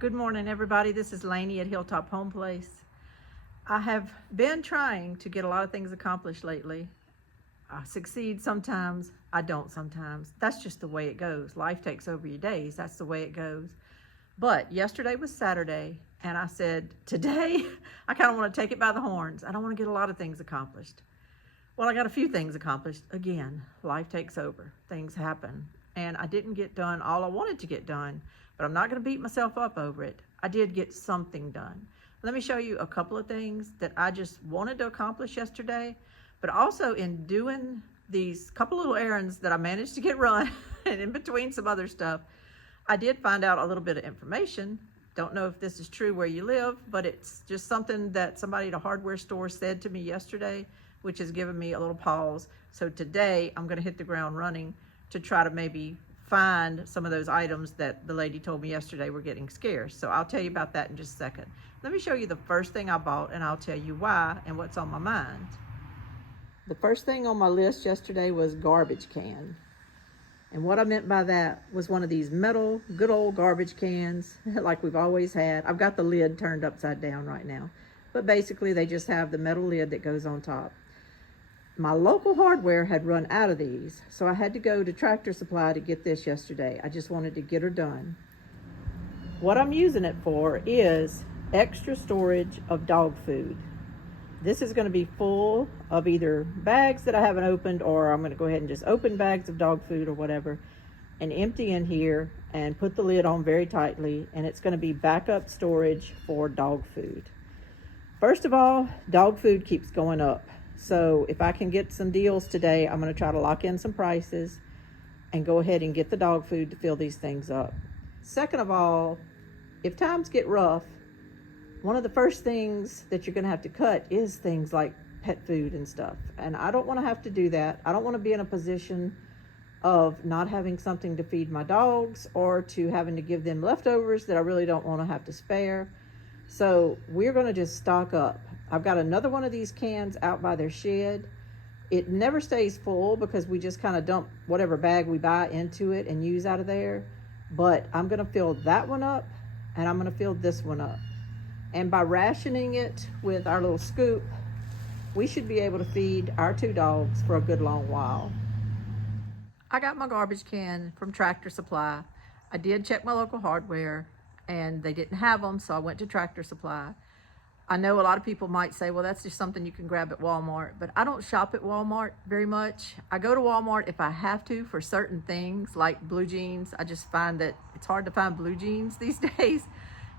Good morning, everybody. This is Lainey at Hilltop Home Place. I have been trying to get a lot of things accomplished lately. I succeed sometimes, I don't sometimes. That's just the way it goes. Life takes over your days. That's the way it goes. But yesterday was Saturday, and I said, today, I kind of want to take it by the horns. I don't want to get a lot of things accomplished. Well, I got a few things accomplished. Again, life takes over. Things happen. And I didn't get done all I wanted to get done, but I'm not going to beat myself up over it. I did get something done. Let me show you a couple of things that I just wanted to accomplish yesterday, but also in doing these couple little errands that I managed to get run and in between some other stuff, I did find out a little bit of information. Don't know if this is true where you live, but it's just something that somebody at a hardware store said to me yesterday, which has given me a little pause. So today I'm going to hit the ground running to try to maybe find some of those items that the lady told me yesterday were getting scarce. So I'll tell you about that in just a second. Let me show you the first thing I bought, and I'll tell you why and what's on my mind. The first thing on my list yesterday was garbage can. And what I meant by that was one of these metal, good old garbage cans like we've always had. I've got the lid turned upside down right now, but basically they just have the metal lid that goes on top. My local hardware had run out of these, so I had to go to Tractor Supply to get this yesterday. I just wanted to get her done. What I'm using it for is extra storage of dog food. This is going to be full of either bags that I haven't opened, or I'm going to go ahead and just open bags of dog food or whatever and empty in here and put the lid on very tightly, and it's going to be backup storage for dog food. First of all, dog food keeps going up. So if I can get some deals today, I'm going to try to lock in some prices and go ahead and get the dog food to fill these things up. Second of all, if times get rough, one of the first things that you're going to have to cut is things like pet food and stuff. And I don't want to have to do that. I don't want to be in a position of not having something to feed my dogs or to having to give them leftovers that I really don't want to have to spare. So we're going to just stock up. I've got another one of these cans out by their shed. It never stays full because we just kind of dump whatever bag we buy into it and use out of there. But I'm going to fill that one up, and I'm going to fill this one up. And by rationing it with our little scoop, we should be able to feed our two dogs for a good long while. I got my garbage can from Tractor Supply. I did check my local hardware, and they didn't have them, so I went to Tractor Supply. I know a lot of people might say, well, that's just something you can grab at Walmart, but I don't shop at Walmart very much. I go to Walmart if I have to for certain things like blue jeans. I just find that it's hard to find blue jeans these days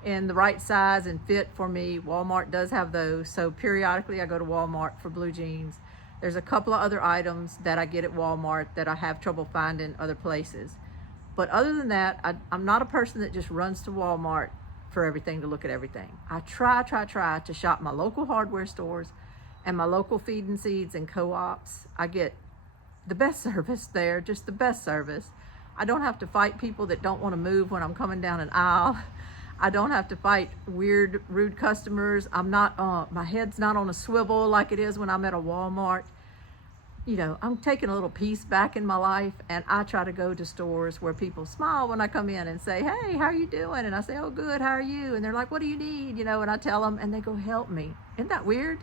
in the right size and fit for me. Walmart does have those, so periodically I go to Walmart for blue jeans. There's a couple of other items that I get at Walmart that I have trouble finding other places. But other than that, I'm not a person that just runs to Walmart for everything, to look at everything. I try to shop my local hardware stores and my local feed and seeds and co-ops. I get the best service there, just the best service. I don't have to fight people that don't want to move when I'm coming down an aisle. I don't have to fight weird, rude customers. My head's not on a swivel like it is when I'm at a Walmart. You know, I'm taking a little piece back in my life, and I try to go to stores where people smile when I come in and say, hey, how are you doing? And I say, oh, good, how are you? And they're like, what do you need? You know, and I tell them, and they go, help me. Isn't that weird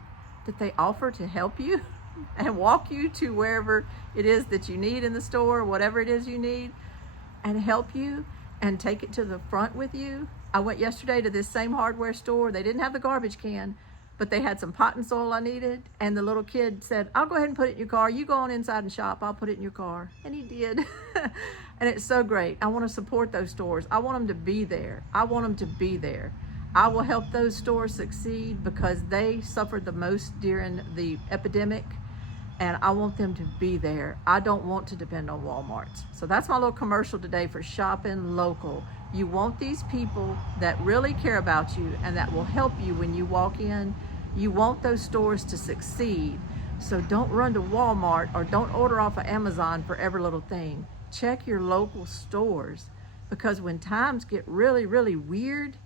that they offer to help you and walk you to wherever it is that you need in the store, whatever it is you need, and help you and take it to the front with you? I went yesterday to this same hardware store. They didn't have the garbage can, but they had some pot and soil I needed, and the little kid said, I'll go ahead and put it in your car. You go on inside and shop. I'll put it in your car. And he did. And it's so great. I want to support those stores. I want them to be there. I want them to be there. I will help those stores succeed because they suffered the most during the epidemic, and I want them to be there. I don't want to depend on Walmart. So that's my little commercial today for shopping local. You want these people that really care about you and that will help you when you walk in. You want those stores to succeed. So don't run to Walmart or don't order off of Amazon for every little thing. Check your local stores, because when times get really, really weird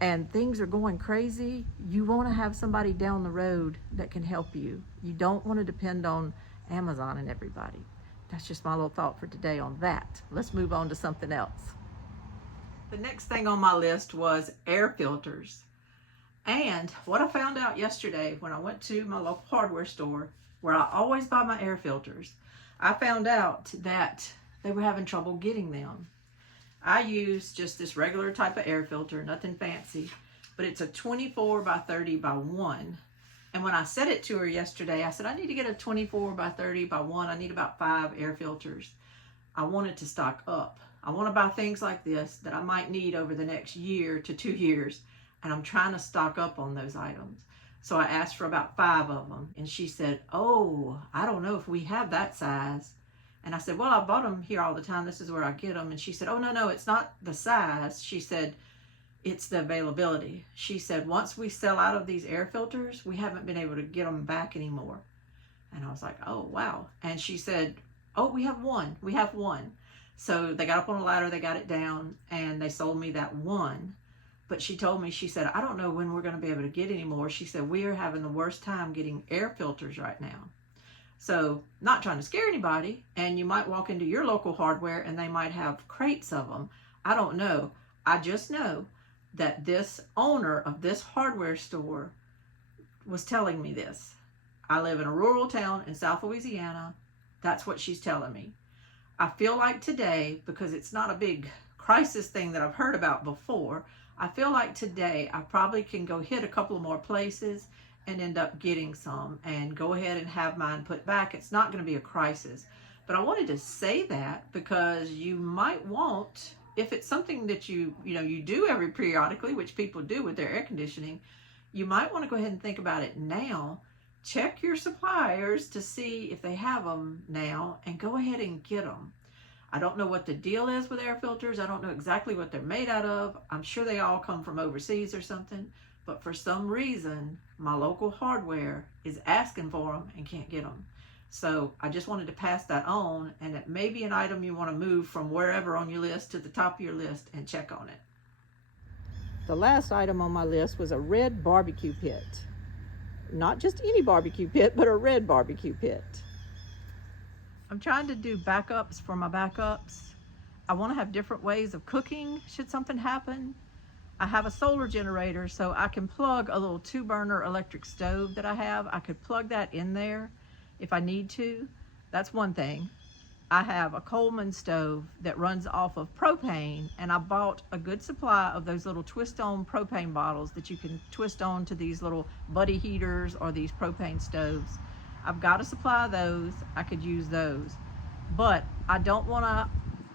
and things are going crazy, you want to have somebody down the road that can help you. You don't want to depend on Amazon and everybody. That's just my little thought for today on that. Let's move on to something else. The next thing on my list was air filters. And what I found out yesterday when I went to my local hardware store, where I always buy my air filters, I found out that they were having trouble getting them. I use just this regular type of air filter, nothing fancy, but it's a 24 by 30 by 1. And when I said it to her yesterday, I said, I need to get a 24 by 30 by 1. I need about 5 air filters. I wanted to stock up. I want to buy things like this that I might need over the next year to 2 years. And I'm trying to stock up on those items. So I asked for about 5 of them. And she said, oh, I don't know if we have that size. And I said, well, I bought them here all the time. This is where I get them. And she said, oh, no, it's not the size. She said, it's the availability. She said, once we sell out of these air filters, we haven't been able to get them back anymore. And I was like, oh, wow. And she said, oh, we have one. We have one. So they got up on a ladder, they got it down, and they sold me that one. But she told me, she said, I don't know when we're going to be able to get any more. She said, we are having the worst time getting air filters right now. So, not trying to scare anybody, and you might walk into your local hardware and they might have crates of them. I don't know. I just know that this owner of this hardware store was telling me this. I live in a rural town in South Louisiana. That's what she's telling me. I feel like today, because it's not a big crisis thing that I've heard about before, I feel like today I probably can go hit a couple of more places and end up getting some and go ahead and have mine put back. It's not going to be a crisis. But I wanted to say that because you might want, if it's something that you do every periodically, which people do with their air conditioning, you might want to go ahead and think about it now. Check your suppliers to see if they have them now and go ahead and get them. I don't know what the deal is with air filters. I don't know exactly what they're made out of. I'm sure they all come from overseas or something, but for some reason, my local hardware is asking for them and can't get them. So I just wanted to pass that on, and it may be an item you want to move from wherever on your list to the top of your list and check on it. The last item on my list was a red barbecue pit. Not just any barbecue pit, but a red barbecue pit. I'm trying to do backups for my backups. I want to have different ways of cooking should something happen. I have a solar generator, so I can plug a little 2-burner electric stove that I have. I could plug that in there if I need to. That's one thing. I have a Coleman stove that runs off of propane, and I bought a good supply of those little twist-on propane bottles that you can twist on to these little buddy heaters or these propane stoves. I've got a supply of those. I could use those. But I don't want to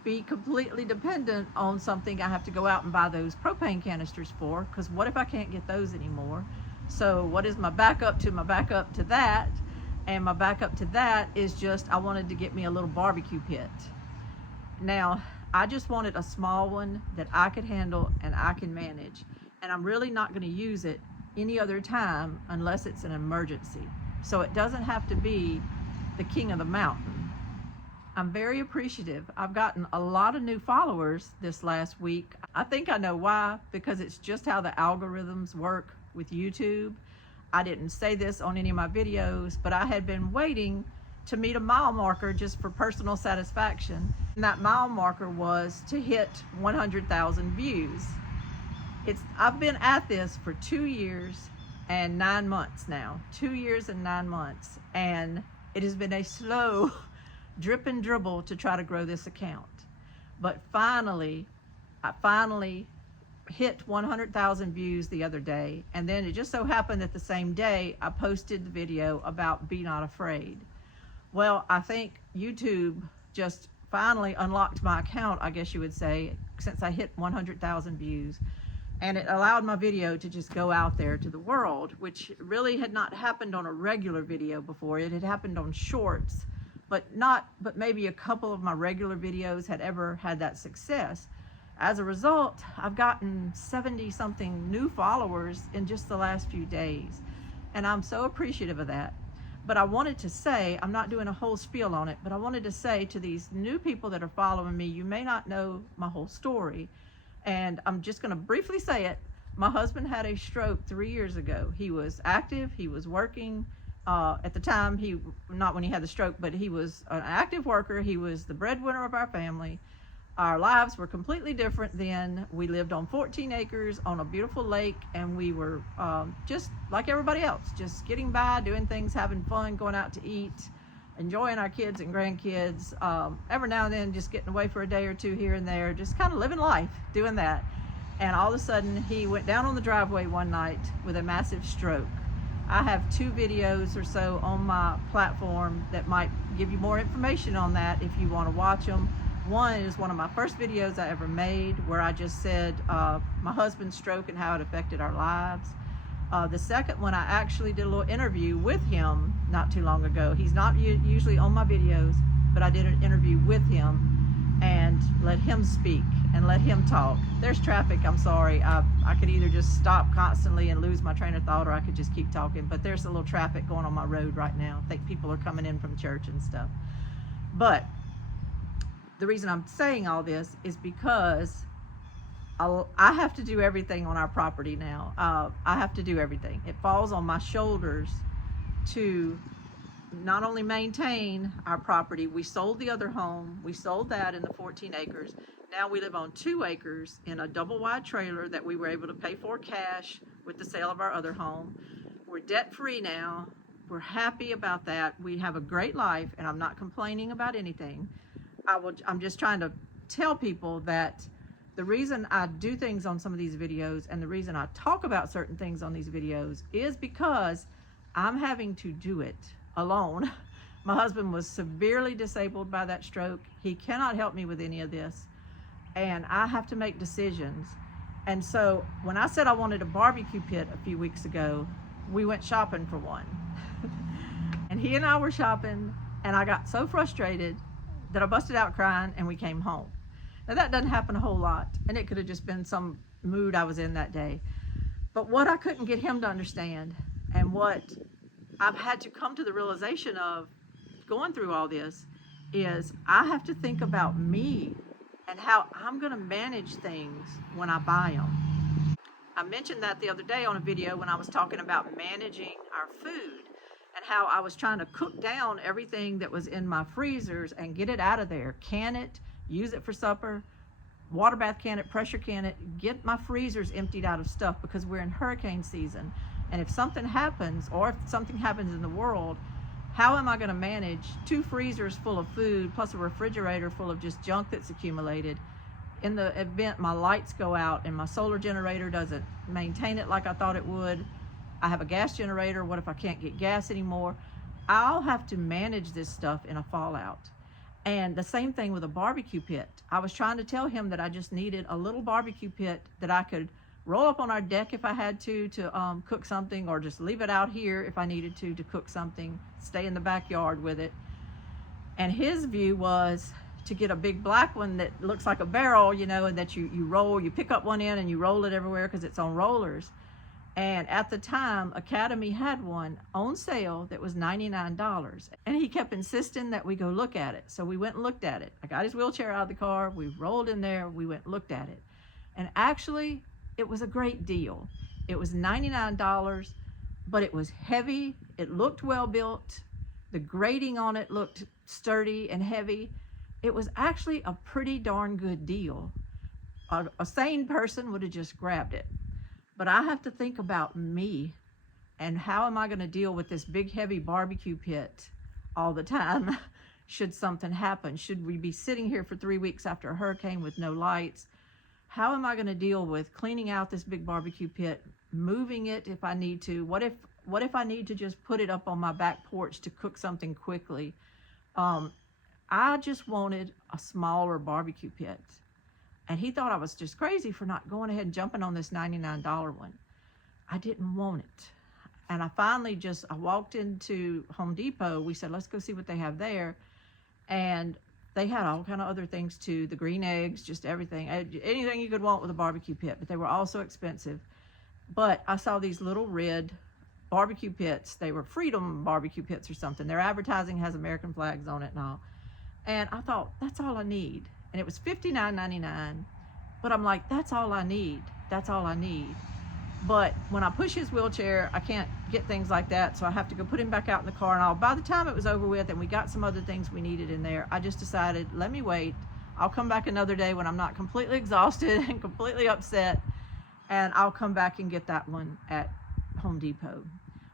be completely dependent on something I have to go out and buy those propane canisters for, because what if I can't get those anymore? So what is my backup to that? And my backup to that is just, I wanted to get me a little barbecue pit. Now, I just wanted a small one that I could handle and I can manage. And I'm really not going to use it any other time unless it's an emergency. So it doesn't have to be the king of the mountain. I'm very appreciative. I've gotten a lot of new followers this last week. I think I know why, because it's just how the algorithms work with YouTube. I didn't say this on any of my videos, but I had been waiting to meet a mile marker just for personal satisfaction. And that mile marker was to hit 100,000 views. I've been at this for 2 years and 9 months now. 2 years and 9 months. And it has been a slow drip and dribble to try to grow this account. But I finally hit 100,000 views the other day, and then it just so happened that the same day I posted the video about Be Not Afraid. Well, I think YouTube just finally unlocked my account, I guess you would say, since I hit 100,000 views, and it allowed my video to just go out there to the world, which really had not happened on a regular video before. It had happened on shorts, but maybe a couple of my regular videos had ever had that success. As a result, I've gotten 70-something new followers in just the last few days, and I'm so appreciative of that. But I wanted to say, I'm not doing a whole spiel on it, but I wanted to say to these new people that are following me, you may not know my whole story, and I'm just going to briefly say it. My husband had a stroke 3 years ago. He was active, he was working. At the time, not when he had the stroke, but he was an active worker. He was the breadwinner of our family. Our lives were completely different then. We lived on 14 acres on a beautiful lake, and we were just like everybody else, just getting by, doing things, having fun, going out to eat, enjoying our kids and grandkids. Every now and then just getting away for a day or two here and there, just kind of living life, doing that. And all of a sudden he went down on the driveway one night with a massive stroke. I have 2 videos or so on my platform that might give you more information on that if you want to watch them. One is one of my first videos I ever made, where I just said my husband's stroke and how it affected our lives. The second one, I actually did a little interview with him not too long ago. He's not usually on my videos, but I did an interview with him and let him speak and let him talk. There's traffic, I'm sorry. I could either just stop constantly and lose my train of thought, or I could just keep talking, but there's a little traffic going on my road right now. I think people are coming in from church and stuff. But the reason I'm saying all this is because I have to do everything on our property now. I have to do everything. It falls on my shoulders to not only maintain our property. We sold the other home. We sold that in the 14 acres. Now we live on 2 acres in a double wide trailer that we were able to pay for cash with the sale of our other home. We're debt free now. We're happy about that. We have a great life, and I'm not complaining about anything. I'm just trying to tell people that the reason I do things on some of these videos and the reason I talk about certain things on these videos is because I'm having to do it alone. My husband was severely disabled by that stroke. He cannot help me with any of this, and I have to make decisions. And so when I said I wanted a barbecue pit a few weeks ago, we went shopping for one. And he and I were shopping, and I got so frustrated that I busted out crying, and we came home. Now that doesn't happen a whole lot, and it could have just been some mood I was in that day. But what I couldn't get him to understand, and what I've had to come to the realization of going through all this, is I have to think about me and how I'm going to manage things when I buy them. I mentioned that the other day on a video when I was talking about managing our food, and how I was trying to cook down everything that was in my freezers and get it out of there, can it, use it for supper, water bath can it, pressure can it, get my freezers emptied out of stuff, because we're in hurricane season. And if something happens, or if something happens in the world, how am I going to manage 2 freezers full of food plus a refrigerator full of just junk that's accumulated? In the event my lights go out and my solar generator doesn't maintain it like I thought it would, I have a gas generator. What if I can't get gas anymore? I'll have to manage this stuff in a fallout. And the same thing with a barbecue pit. I was trying to tell him that I just needed a little barbecue pit that I could roll up on our deck if I had to cook something, or just leave it out here if I needed to cook something, stay in the backyard with it. And his view was to get a big black one that looks like a barrel, you know, and that you roll, you pick up one end and you roll it everywhere because it's on rollers. And at the time, Academy had one on sale that was $99. And he kept insisting that we go look at it. So we went and looked at it. I got his wheelchair out of the car. We rolled in there. We went and looked at it. And actually, it was a great deal. It was $99, but it was heavy. It looked well built. The grating on it looked sturdy and heavy. It was actually a pretty darn good deal. A sane person would have just grabbed it. But I have to think about me, and how am I going to deal with this big heavy barbecue pit all the time should something happen? Should we be sitting here for 3 weeks after a hurricane with no lights? How am I going to deal with cleaning out this big barbecue pit, moving it if I need to? What if I need to just put it up on my back porch to cook something quickly? I just wanted a smaller barbecue pit. And he thought I was just crazy for not going ahead and jumping on this $99 one. I didn't want it. And I finally I walked into Home Depot. We said, let's go see what they have there. And they had all kind of other things too, the green eggs, just everything. Anything you could want with a barbecue pit, but they were all so expensive. But I saw these little red barbecue pits. They were Freedom barbecue pits or something. Their advertising has American flags on it and all. And I thought, that's all I need. And it was $59.99, but I'm like, that's all I need. That's all I need. But when I push his wheelchair, I can't get things like that, so I have to go put him back out in the car and all. By the time it was over with and we got some other things we needed in there, I just decided, let me wait. I'll come back another day when I'm not completely exhausted and completely upset, and I'll come back and get that one at Home Depot.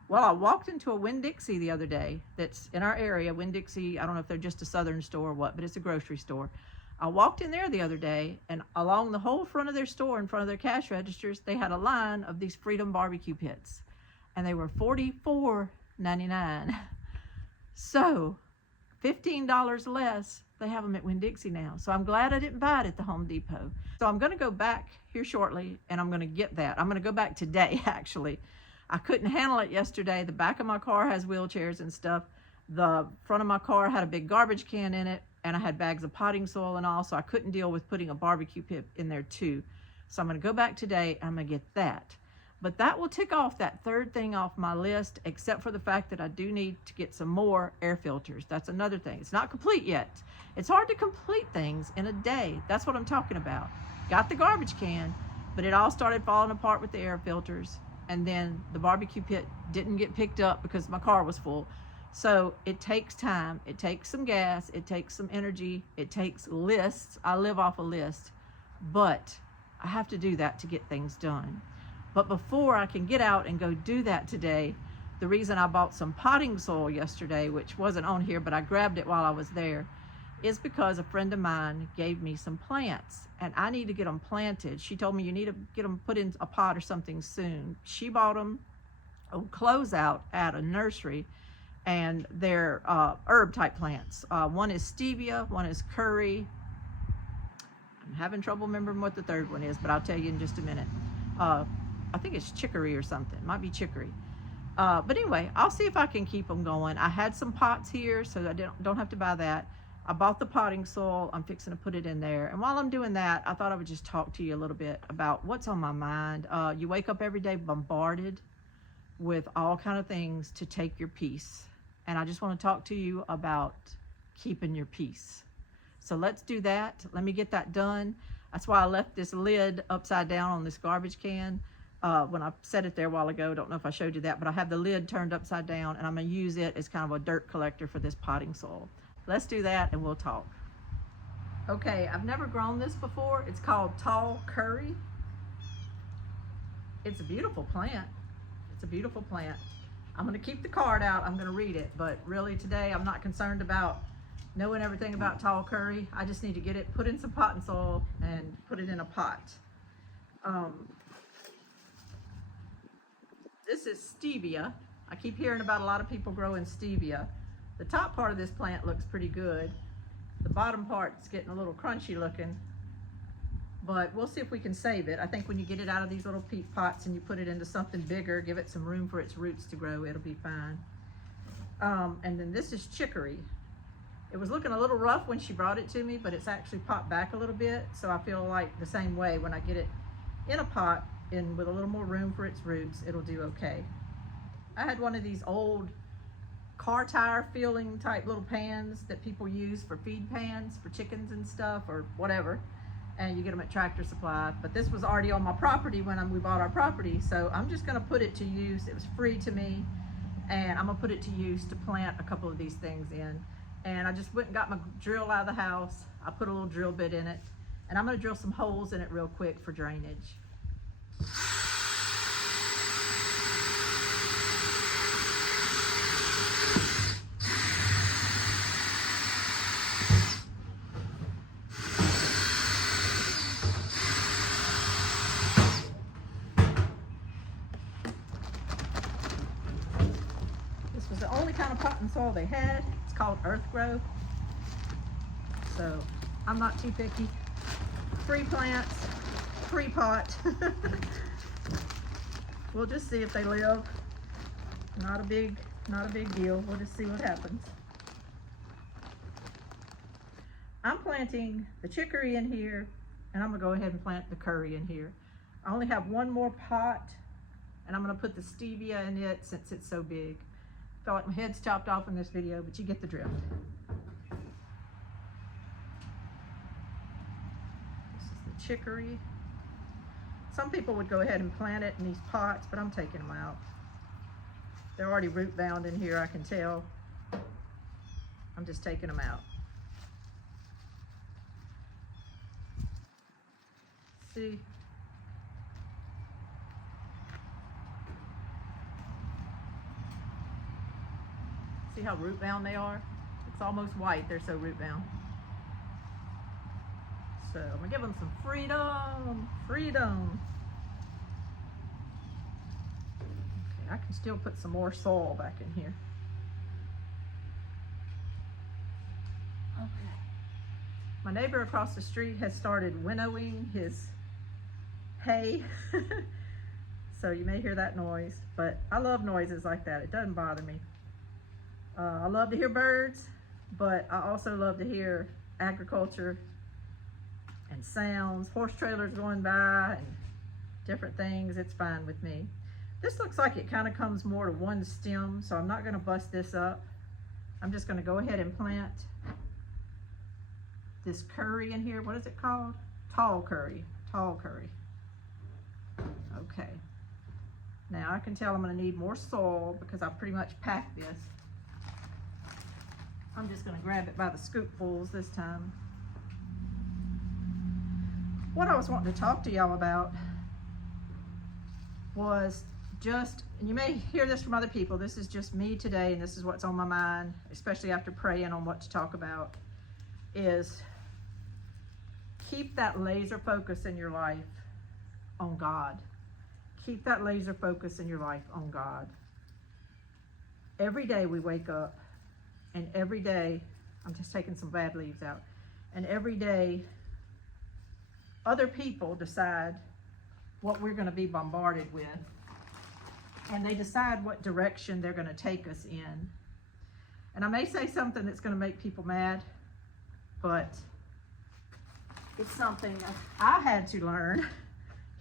Well, I walked into a Winn-Dixie the other day that's in our area. Winn-Dixie, I don't know if they're just a southern store or what, but it's a grocery store. I walked in there the other day, and along the whole front of their store, in front of their cash registers, they had a line of these Freedom barbecue pits, and they were $44.99. So $15 less. They have them at Winn-Dixie now. So I'm glad I didn't buy it at the Home Depot. So I'm going to go back here shortly, and I'm going to get that. I'm going to go back today, actually. I couldn't handle it yesterday. The back of my car has wheelchairs and stuff. The front of my car had a big garbage can in it, and I had bags of potting soil and all, so I couldn't deal with putting a barbecue pit in there too. So I'm going to go back today, and I'm going to get that. But that will tick off that third thing off my list, except for the fact that I do need to get some more air filters. That's another thing. It's not complete yet. It's hard to complete things in a day. That's what I'm talking about. Got the garbage can, but it all started falling apart with the air filters. And then the barbecue pit didn't get picked up because my car was full. So it takes time. It takes some gas. It takes some energy. It takes lists. I live off a list, but I have to do that to get things done. But before I can get out and go do that today, the reason I bought some potting soil yesterday, which wasn't on here, but I grabbed it while I was there, is because a friend of mine gave me some plants, and I need to get them planted. She told me you need to get them put in a pot or something soon. She bought them on closeout at a nursery, and they're herb type plants. One is stevia, one is curry. I'm having trouble remembering what the third one is, but I'll tell you in just a minute. I think it's chicory or something. It might be chicory. But anyway, I'll see if I can keep them going. I had some pots here, so I don't have to buy that. I bought the potting soil. I'm fixing to put it in there. And while I'm doing that, I thought I would just talk to you a little bit about what's on my mind. You wake up every day bombarded with all kind of things to take your peace. And I just want to talk to you about keeping your peace. So let's do that. Let me get that done. That's why I left this lid upside down on this garbage can. When I set it there a while ago, don't know if I showed you that, but I have the lid turned upside down, and I'm going to use it as kind of a dirt collector for this potting soil. Let's do that and we'll talk. Okay, I've never grown this before. It's called tall curry. It's a beautiful plant. It's a beautiful plant. I'm going to keep the card out. I'm going to read it, but really today I'm not concerned about knowing everything about tall curry. I just need to get it put in some potting soil and put it in a pot. This is stevia. I keep hearing about a lot of people growing stevia. The top part of this plant looks pretty good. The bottom part's getting a little crunchy looking, but we'll see if we can save it. I think when you get it out of these little peat pots and you put it into something bigger, give it some room for its roots to grow, it'll be fine. And then this is chicory. It was looking a little rough when she brought it to me, but it's actually popped back a little bit, so I feel like the same way when I get it in a pot and with a little more room for its roots, it'll do okay. I had one of these old car tire filling type little pans that people use for feed pans for chickens and stuff or whatever, and you get them at Tractor Supply. But this was already on my property when we bought our property, so I'm just going to put it to use. It was free to me, and I'm going to put it to use to plant a couple of these things in. And I just went and got my drill out of the house. I put a little drill bit in it, and I'm going to drill some holes in it real quick for drainage. This was the only kind of potting soil they had. It's called Earth Grow. So I'm not too picky. Free plants, free pot. We'll just see if they live. Not a big deal. We'll just see what happens. I'm planting the chicory in here, and I'm gonna go ahead and plant the curry in here. I only have one more pot, and I'm gonna put the stevia in it since it's so big. I feel like my head's chopped off in this video, but you get the drift. This is the chicory. Some people would go ahead and plant it in these pots, but I'm taking them out. They're already root bound in here, I can tell. I'm just taking them out. See? See how root bound they are? It's almost white, they're so root bound. So I'm gonna give them some freedom, freedom. Okay, I can still put some more soil back in here. Okay. My neighbor across the street has started winnowing his hay. So you may hear that noise, but I love noises like that. It doesn't bother me. I love to hear birds, but I also love to hear agriculture and sounds, horse trailers going by and different things. It's fine with me. This looks like it kind of comes more to one stem, so I'm not going to bust this up. I'm just going to go ahead and plant this curry in here. What is it called? Tall curry. Tall curry. Okay. Now I can tell I'm going to need more soil because I pretty much packed this. I'm just going to grab it by the scoopfuls this time. What I was wanting to talk to y'all about was just, and you may hear this from other people, this is just me today and this is what's on my mind, especially after praying on what to talk about, is keep that laser focus in your life on God. Keep that laser focus in your life on God. Every day we wake up, and every day, I'm just taking some bad leaves out, and every day other people decide what we're going to be bombarded with, and they decide what direction they're going to take us in. And I may say something that's going to make people mad, but it's something I had to learn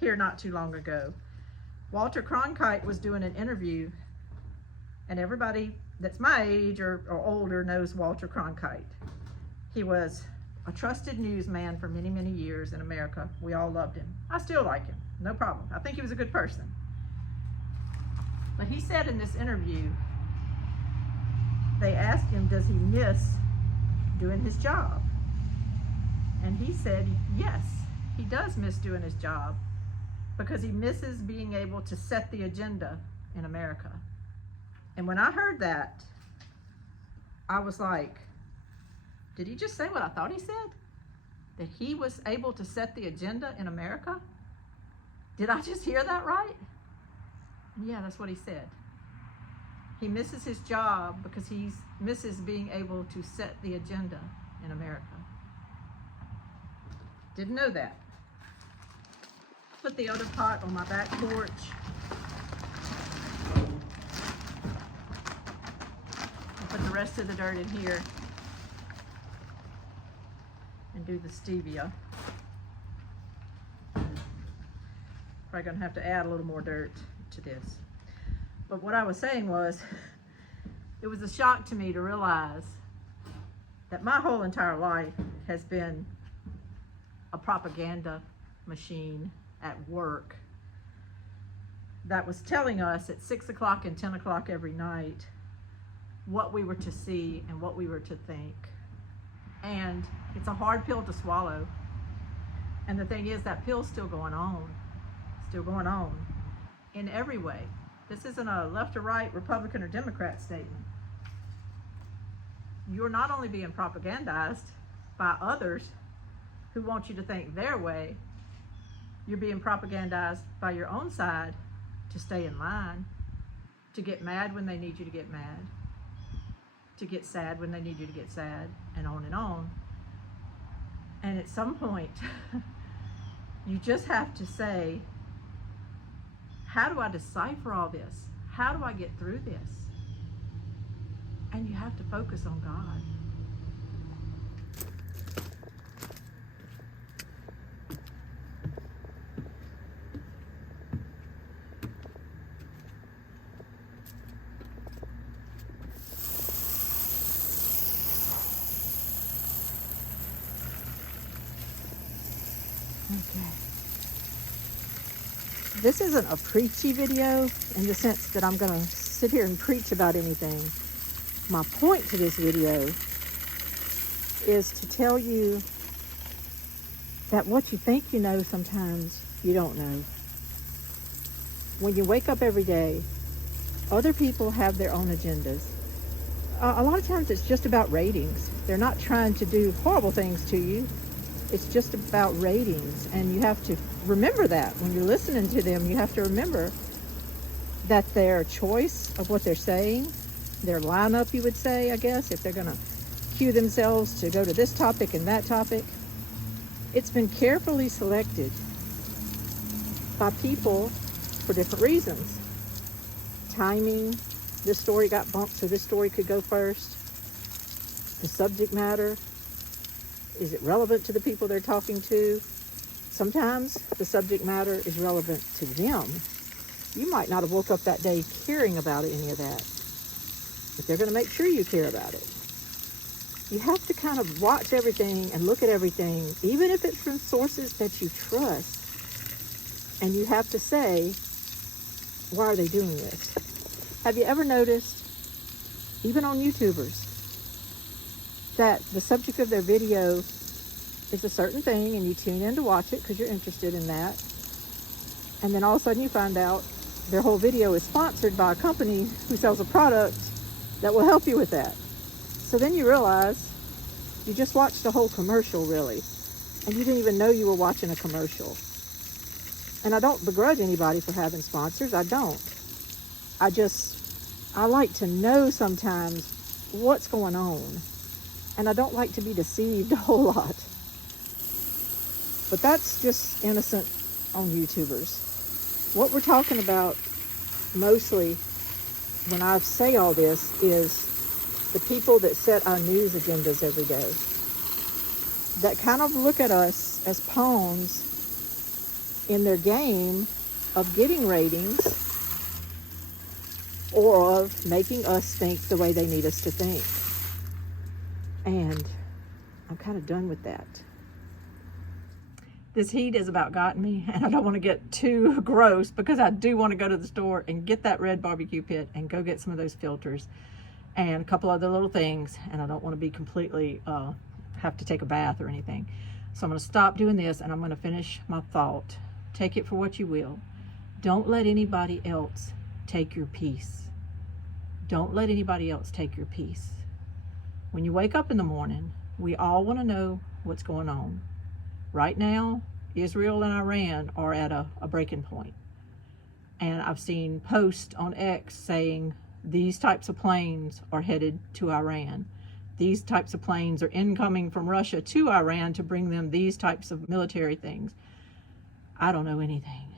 here not too long ago. Walter Cronkite was doing an interview, and everybody that's my age or older knows Walter Cronkite. He was a trusted newsman for many, many years in America. We all loved him. I still like him, no problem. I think he was a good person. But he said in this interview, they asked him, does he miss doing his job? And he said, yes, he does miss doing his job because he misses being able to set the agenda in America. And when I heard that, I was like, did he just say what I thought he said? That he was able to set the agenda in America? Did I just hear that right? Yeah, that's what he said. He misses his job because he misses being able to set the agenda in America. Didn't know that. Put the other pot on my back porch. Put the rest of the dirt in here and do the stevia. Probably gonna have to add a little more dirt to this. But what I was saying was, it was a shock to me to realize that my whole entire life has been a propaganda machine at work that was telling us at 6 o'clock and 10 o'clock every night what we were to see and what we were to think. And it's a hard pill to swallow. And the thing is, that pill's still going on in every way. This isn't a left or right, Republican or Democrat statement. You're not only being propagandized by others who want you to think their way, you're being propagandized by your own side to stay in line, to get mad when they need you to get mad, to get sad when they need you to get sad, and on and on. And at some point, you just have to say, how do I decipher all this? How do I get through this? And you have to focus on God. Okay. This isn't a preachy video in the sense that I'm going to sit here and preach about anything. My point to this video is to tell you that what you think you know, sometimes you don't know. When you wake up every day, other people have their own agendas. A lot of times it's just about ratings. They're not trying to do horrible things to you. It's just about ratings. And you have to remember that when you're listening to them. You have to remember that their choice of what they're saying, their lineup, you would say, I guess, if they're going to cue themselves to go to this topic and that topic, it's been carefully selected by people for different reasons. Timing, this story got bumped so this story could go first. The subject matter, is it relevant to the people they're talking to? Sometimes the subject matter is relevant to them. You might not have woke up that day caring about any of that, but they're going to make sure you care about it. You have to kind of watch everything and look at everything, even if it's from sources that you trust. And you have to say, why are they doing this? Have you ever noticed, even on YouTubers, that the subject of their video is a certain thing and you tune in to watch it because you're interested in that, and then all of a sudden you find out their whole video is sponsored by a company who sells a product that will help you with that. So then you realize you just watched a whole commercial, really, and you didn't even know you were watching a commercial. And I don't begrudge anybody for having sponsors. I don't. I like to know sometimes what's going on. And I don't like to be deceived a whole lot. But that's just innocent on YouTubers. What we're talking about mostly when I say all this is the people that set our news agendas every day, that kind of look at us as pawns in their game of getting ratings or of making us think the way they need us to think. And I'm kind of done with that. This heat has about gotten me, and I don't want to get too gross because I do want to go to the store and get that red barbecue pit and go get some of those filters and a couple other little things, and I don't want to be completely have to take a bath or anything. So I'm going to stop doing this and I'm going to finish my thought. Take it for what you will. Don't let anybody else take your peace. Don't let anybody else take your peace. When you wake up in the morning, we all want to know what's going on. Right now, Israel and Iran are at a breaking point. And I've seen posts on X saying these types of planes are headed to Iran. These types of planes are incoming from Russia to Iran to bring them these types of military things. I don't know anything.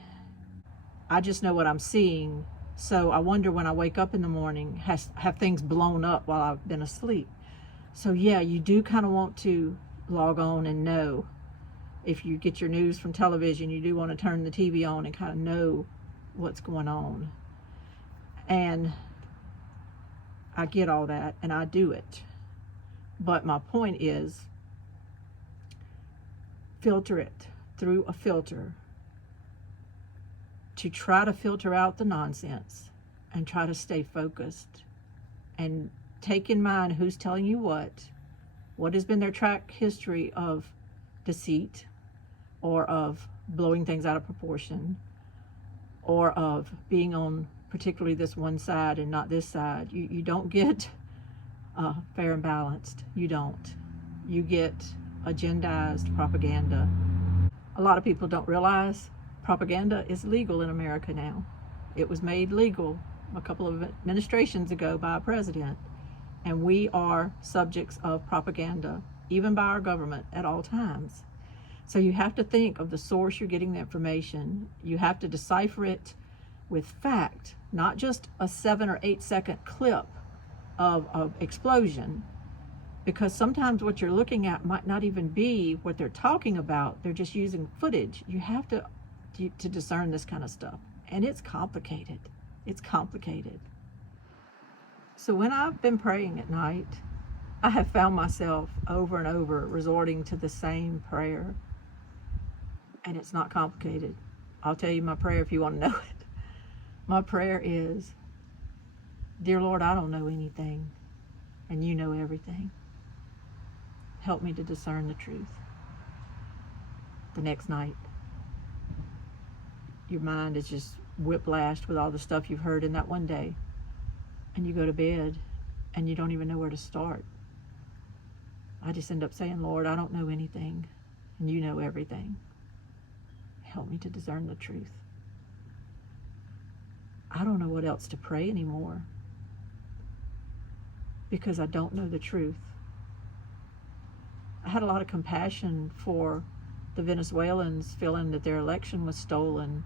I just know what I'm seeing. So I wonder when I wake up in the morning, have things blown up while I've been asleep. So yeah, you do kind of want to log on and know. If you get your news from television, you do want to turn the TV on and kind of know what's going on. And I get all that, and I do it. But my point is, filter it through a filter to try to filter out the nonsense and try to stay focused and take in mind who's telling you what has been their track history of deceit, or of blowing things out of proportion, or of being on particularly this one side and not this side. You don't get fair and balanced. You don't. You get agendized propaganda. A lot of people don't realize propaganda is legal in America now. It was made legal a couple of administrations ago by a president, and we are subjects of propaganda, even by our government at all times. So you have to think of the source you're getting the information. You have to decipher it with fact, not just a 7 or 8 second clip of explosion, because sometimes what you're looking at might not even be what they're talking about. They're just using footage. You have to discern this kind of stuff, and it's complicated. It's complicated. So when I've been praying at night, I have found myself over and over resorting to the same prayer. And it's not complicated. I'll tell you my prayer if you want to know it. My prayer is, Dear Lord, I don't know anything, and you know everything. Help me to discern the truth. the next night. Your mind is just whiplashed with all the stuff you've heard in that one day. And you go to bed and you don't even know where to start. I just end up saying, Lord, I don't know anything, and you know everything. Help me to discern the truth. I don't know what else to pray anymore because I don't know the truth. I had a lot of compassion for the Venezuelans feeling that their election was stolen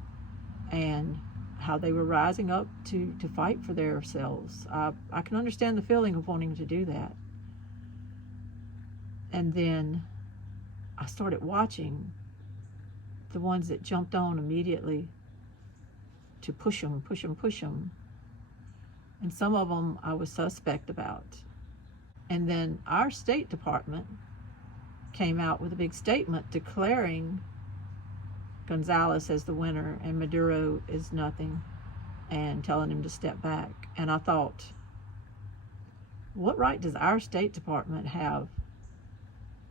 and how they were rising up to fight for themselves. I can understand the feeling of wanting to do that. And then I started watching the ones that jumped on immediately to push them. And some of them I was suspect about. And then our State Department came out with a big statement declaring Gonzalez as the winner and Maduro is nothing, and telling him to step back. And I thought, what right does our State Department have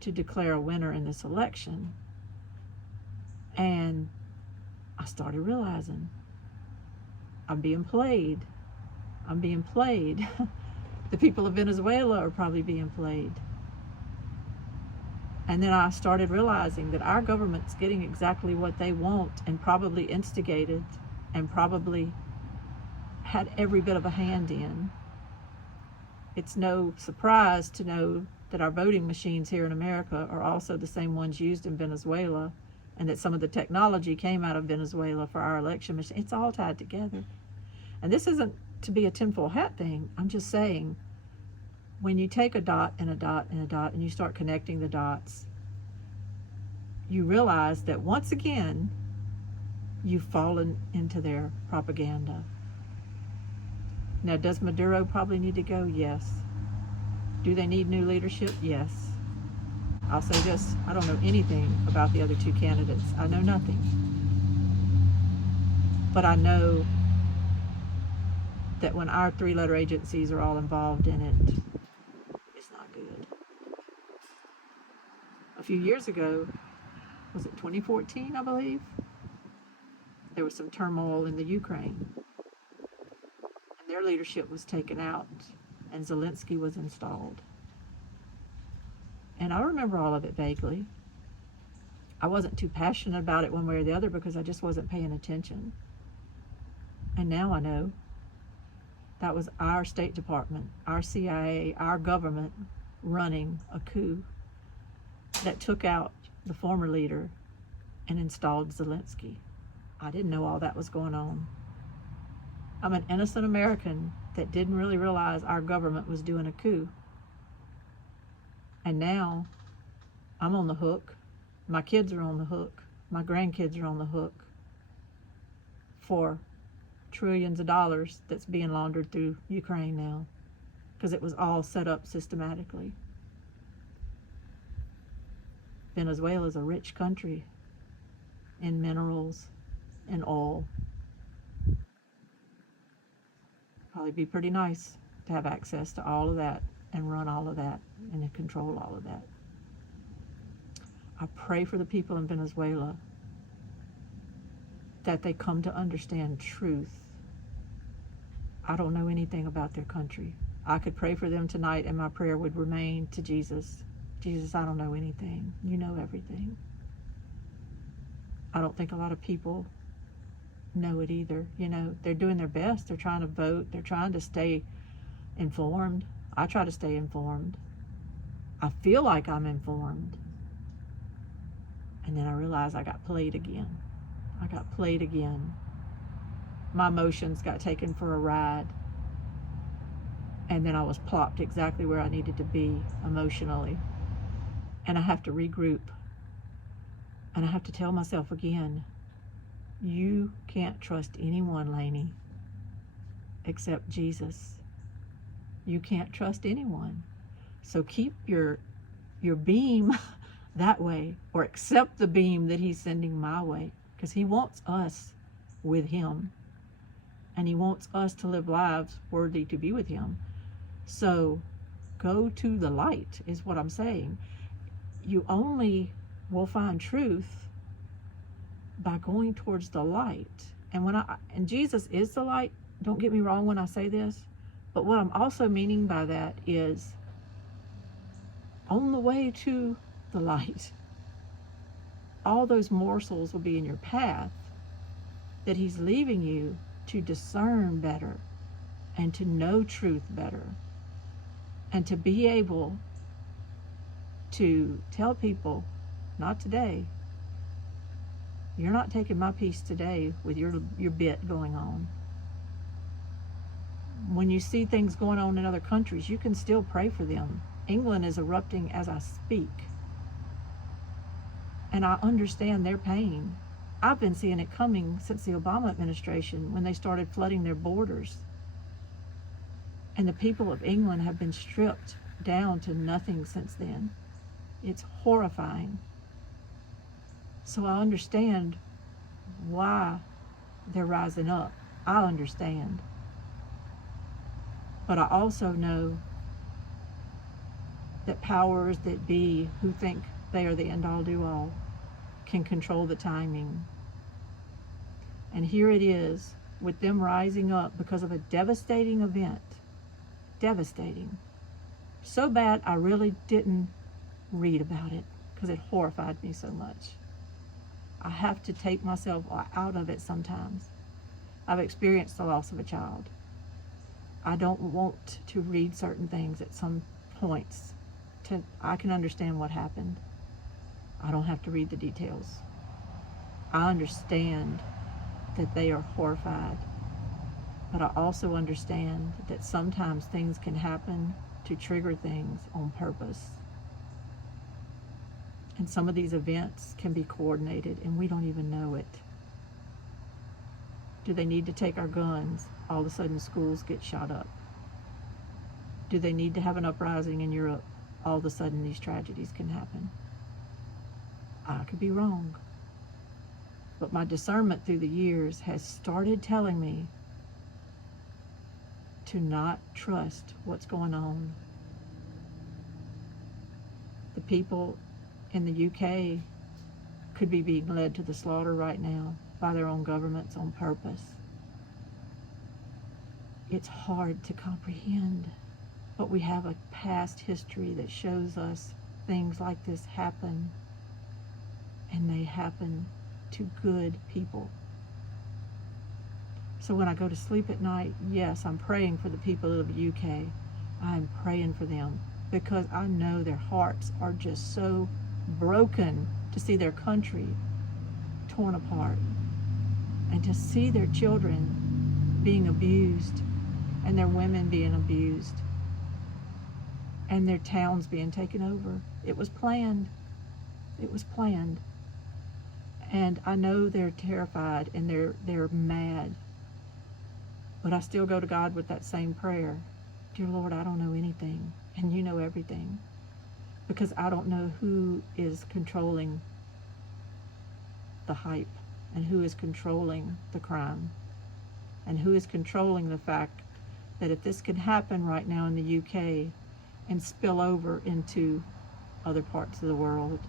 to declare a winner in this election? And I started realizing I'm being played. The people of Venezuela are probably being played. And then I started realizing that our government's getting exactly what they want, and probably instigated and probably had every bit of a hand in. It's no surprise to know that our voting machines here in America are also the same ones used in Venezuela, and that some of the technology came out of Venezuela for our election machine. It's all tied together. And this isn't to be a tinfoil hat thing. I'm just saying, when you take a dot and a dot and a dot and you start connecting the dots, you realize that once again, you've fallen into their propaganda. Now, does Maduro probably need to go? Yes. Do they need new leadership? Yes. I'll say this, I don't know anything about the other two candidates. I know nothing. But I know that when our three-letter agencies are all involved in it, it's not good. A few years ago, was it 2014, I believe? There was some turmoil in the Ukraine. And their leadership was taken out, and Zelensky was installed. And I remember all of it vaguely. I wasn't too passionate about it one way or the other because I just wasn't paying attention. And now I know. That was our State Department, our CIA, our government running a coup that took out the former leader and installed Zelensky. I didn't know all that was going on. I'm an innocent American that didn't really realize our government was doing a coup. And now I'm on the hook. My kids are on the hook. My grandkids are on the hook for trillions of dollars that's being laundered through Ukraine now, because it was all set up systematically. Venezuela is a rich country in minerals and oil. Probably be pretty nice to have access to all of that and run all of that and to control all of that. I pray for the people in Venezuela that they come to understand truth. I don't know anything about their country. I could pray for them tonight and my prayer would remain to Jesus. Jesus, I don't know anything. You know everything. I don't think a lot of people know it either. You know, they're doing their best. They're trying to vote. They're trying to stay informed. I try to stay informed. I feel like I'm informed. And then I realize I got played again. My emotions got taken for a ride. And then I was plopped exactly where I needed to be emotionally. And I have to regroup. And I have to tell myself again, you can't trust anyone, Lainey, except Jesus. You can't trust anyone. So keep your beam that way, or accept the beam that he's sending my way, because he wants us with him. And he wants us to live lives worthy to be with him. So go to the light is what I'm saying. You only will find truth by going towards the light. And Jesus is the light, don't get me wrong when I say this, but what I'm also meaning by that is on the way to the light, all those morsels will be in your path that he's leaving you to discern better and to know truth better and to be able to tell people, not today. You're not taking my peace today with your bit going on. When you see things going on in other countries, you can still pray for them. England is erupting as I speak. And I understand their pain. I've been seeing it coming since the Obama administration when they started flooding their borders. And the people of England have been stripped down to nothing since then. It's horrifying. So I understand why they're rising up. I understand. But I also know that powers that be who think they are the end-all do-all can control the timing. And here it is with them rising up because of a devastating event. Devastating. So bad I really didn't read about it because it horrified me so much. I have to take myself out of it sometimes. I've experienced the loss of a child. I don't want to read certain things at some points. I can understand what happened. I don't have to read the details. I understand that they are horrified, but I also understand that sometimes things can happen to trigger things on purpose. And some of these events can be coordinated and we don't even know it. Do they need to take our guns? All of a sudden schools get shot up. Do they need to have an uprising in Europe? All of a sudden these tragedies can happen. I could be wrong. But my discernment through the years has started telling me to not trust what's going on. The people in the UK could be being led to the slaughter right now by their own governments on purpose. It's hard to comprehend, but we have a past history that shows us things like this happen, and they happen to good people. So when I go to sleep at night, yes, I'm praying for the people of the UK. I'm praying for them because I know their hearts are just so broken to see their country torn apart and to see their children being abused and their women being abused and their towns being taken over. It was planned. It was planned. And I know they're terrified and they're mad. But I still go to God with that same prayer. Dear Lord, I don't know anything, and you know everything. Because I don't know who is controlling the hype, and who is controlling the crime, and who is controlling the fact that if this can happen right now in the UK and spill over into other parts of the world,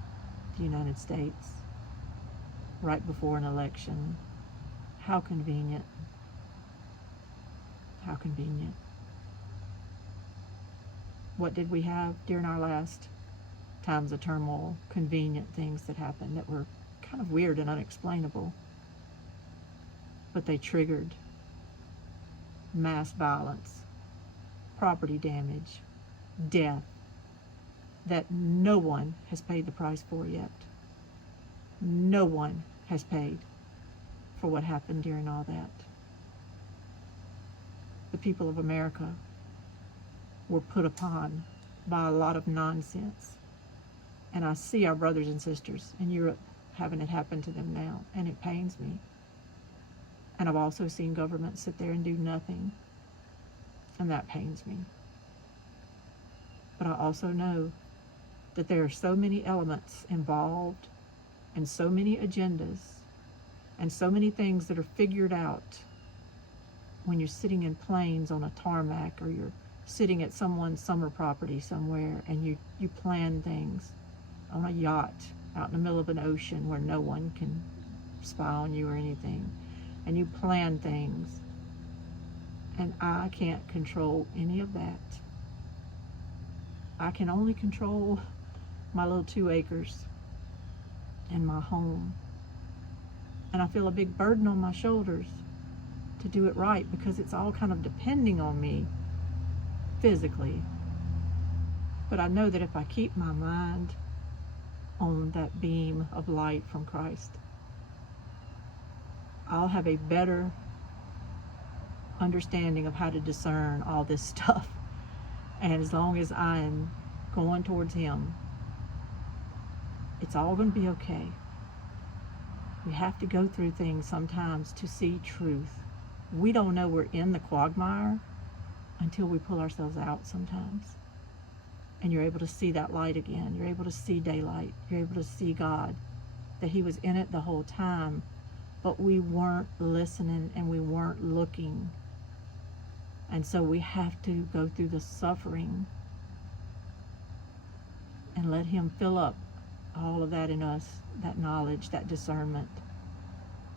the United States, right before an election, how convenient. How convenient. What did we have during our last times of turmoil? Convenient things that happened that were kind of weird and unexplainable. But they triggered mass violence, property damage, death that no one has paid the price for yet. No one has paid for what happened during all that. The people of America were put upon by a lot of nonsense. And I see our brothers and sisters in Europe having it happen to them now, and it pains me. And I've also seen governments sit there and do nothing, and that pains me. But I also know that there are so many elements involved and so many agendas and so many things that are figured out when you're sitting in planes on a tarmac, or you're sitting at someone's summer property somewhere and you plan things on a yacht out in the middle of an ocean where no one can spy on you or anything. And you plan things. And I can't control any of that. I can only control my little 2 acres and my home. And I feel a big burden on my shoulders to do it right, because it's all kind of depending on me physically. But I know that if I keep my mind on that beam of light from Christ, I'll have a better understanding of how to discern all this stuff. And as long as I am going towards Him, it's all going to be okay. We have to go through things sometimes to see truth. We don't know we're in the quagmire until we pull ourselves out sometimes. And you're able to see that light again. You're able to see daylight. You're able to see God, that He was in it the whole time, but we weren't listening and we weren't looking. And so we have to go through the suffering and let Him fill up all of that in us, that knowledge, that discernment,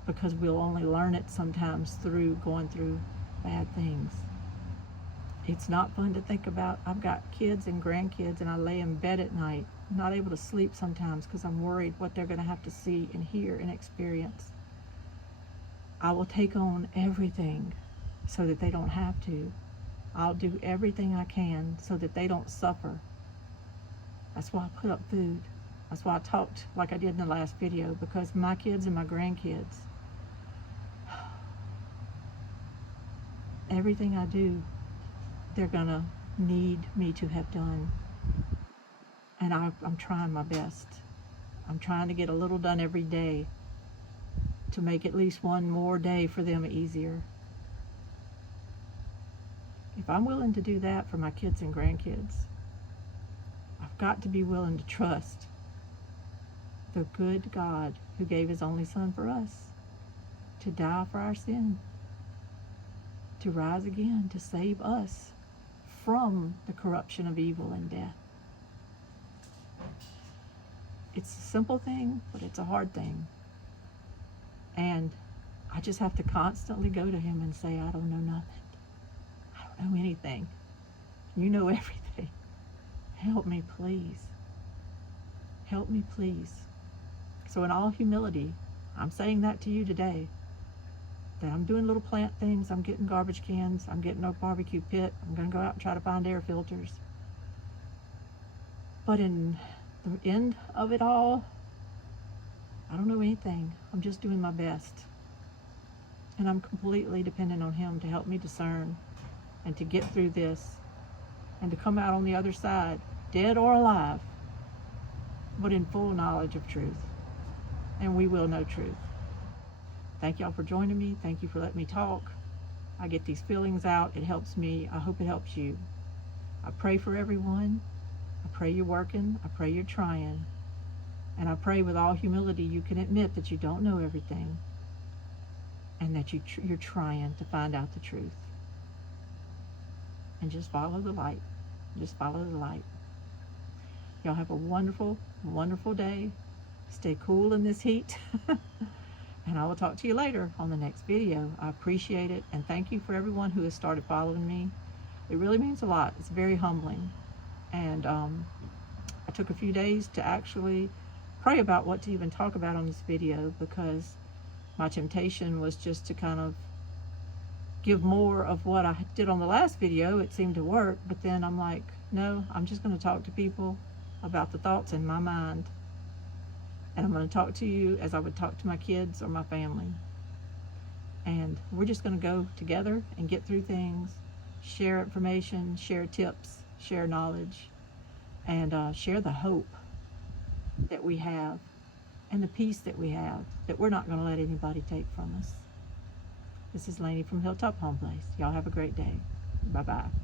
because we'll only learn it sometimes through going through bad things. It's not fun to think about. I've got kids and grandkids, and I lay in bed at night, not able to sleep sometimes because I'm worried what they're going to have to see and hear and experience. I will take on everything so that they don't have to. I'll do everything I can so that they don't suffer. That's why I put up food. That's why I talked like I did in the last video, because my kids and my grandkids, everything I do, they're gonna need me to have done. And I'm trying my best. I'm trying to get a little done every day to make at least one more day for them easier. If I'm willing to do that for my kids and grandkids, I've got to be willing to trust the good God who gave His only Son for us, to die for our sin, to rise again, to save us from the corruption of evil and death. It's a simple thing, but it's a hard thing. And I just have to constantly go to Him and say, I don't know nothing. I don't know anything. You know everything. Help me, please. Help me, please. So in all humility, I'm saying that to you today, that I'm doing little plant things. I'm getting garbage cans. I'm getting a barbecue pit. I'm going to go out and try to find air filters. But in the end of it all, I don't know anything. I'm just doing my best. And I'm completely dependent on Him to help me discern and to get through this and to come out on the other side, dead or alive, but in full knowledge of truth. And we will know truth. Thank y'all for joining me. Thank you for letting me talk. I get these feelings out. It helps me. I hope it helps you. I pray for everyone. I pray you're working. I pray you're trying. And I pray with all humility you can admit that you don't know everything and that you're trying to find out the truth. And just follow the light. Just follow the light. Y'all have a wonderful, wonderful day. Stay cool in this heat. And I will talk to you later on the next video. I appreciate it. And thank you for everyone who has started following me. It really means a lot. It's very humbling. And I took a few days to actually pray about what to even talk about on this video, because my temptation was just to kind of give more of what I did on the last video. It seemed to work, but then I'm like, no, I'm just going to talk to people about the thoughts in my mind. And I'm going to talk to you as I would talk to my kids or my family. And we're just going to go together and get through things, share information, share tips, share knowledge, and share the hope that we have and the peace that we have, that we're not going to let anybody take from us. This is Lainey from Hilltop Home Place. Y'all have a great day. Bye-bye.